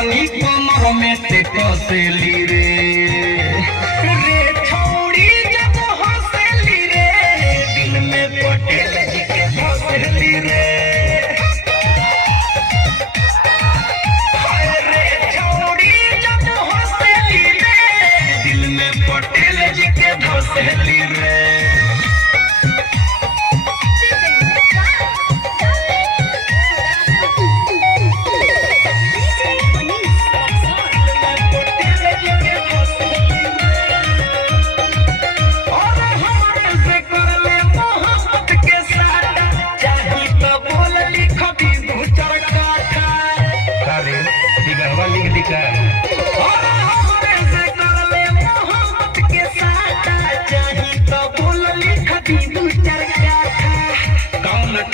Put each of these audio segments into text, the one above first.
बढ़ली कमर में ते कसेली रे रे छौड़ी जब हंसली रे दिल में पटेल जी के धसली रे रे छौड़ी जब हंसली रे दिल में पटेल जी के धसली रे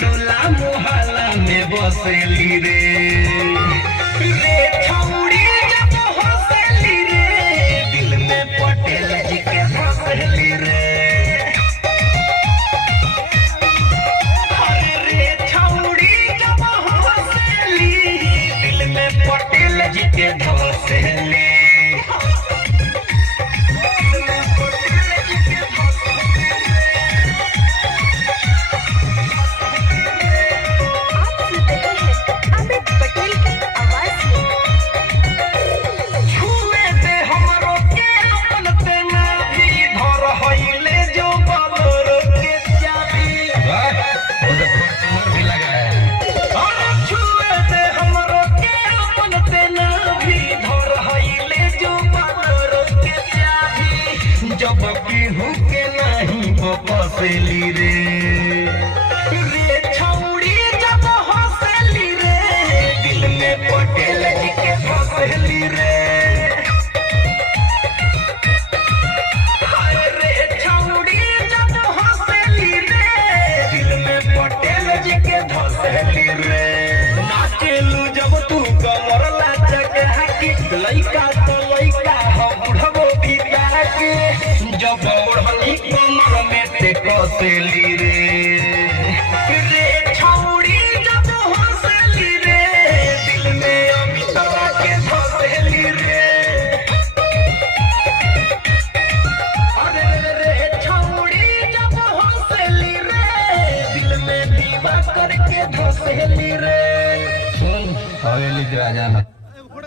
टोला मोहल्ला में बसेली रे रे छौड़ी जब हंसली रे दिल में पटेल जी के धसली रे रे छौड़ी जब हंसली दिल में पटेल जी के धसली जब केहू के नहीं बसेली रे रे छौड़ी जब हंसली रे दिल में पटेल जी के धसली रे रे छौड़ी जब हंसली रे दिल में पटेल जी के धसली रे नाचेलू जब तू कमर लचका के लइका तो लइका हम बुढ़बो भी ताके जब बढ़ली कमर में ते कसेली रे रे छौड़ी जब हंसली रे दिल में अमिताभ के धसली रे अरे रे छौड़ी जब हंसली रे दिल में दीवा करके धसली रे सुन हवेली राजा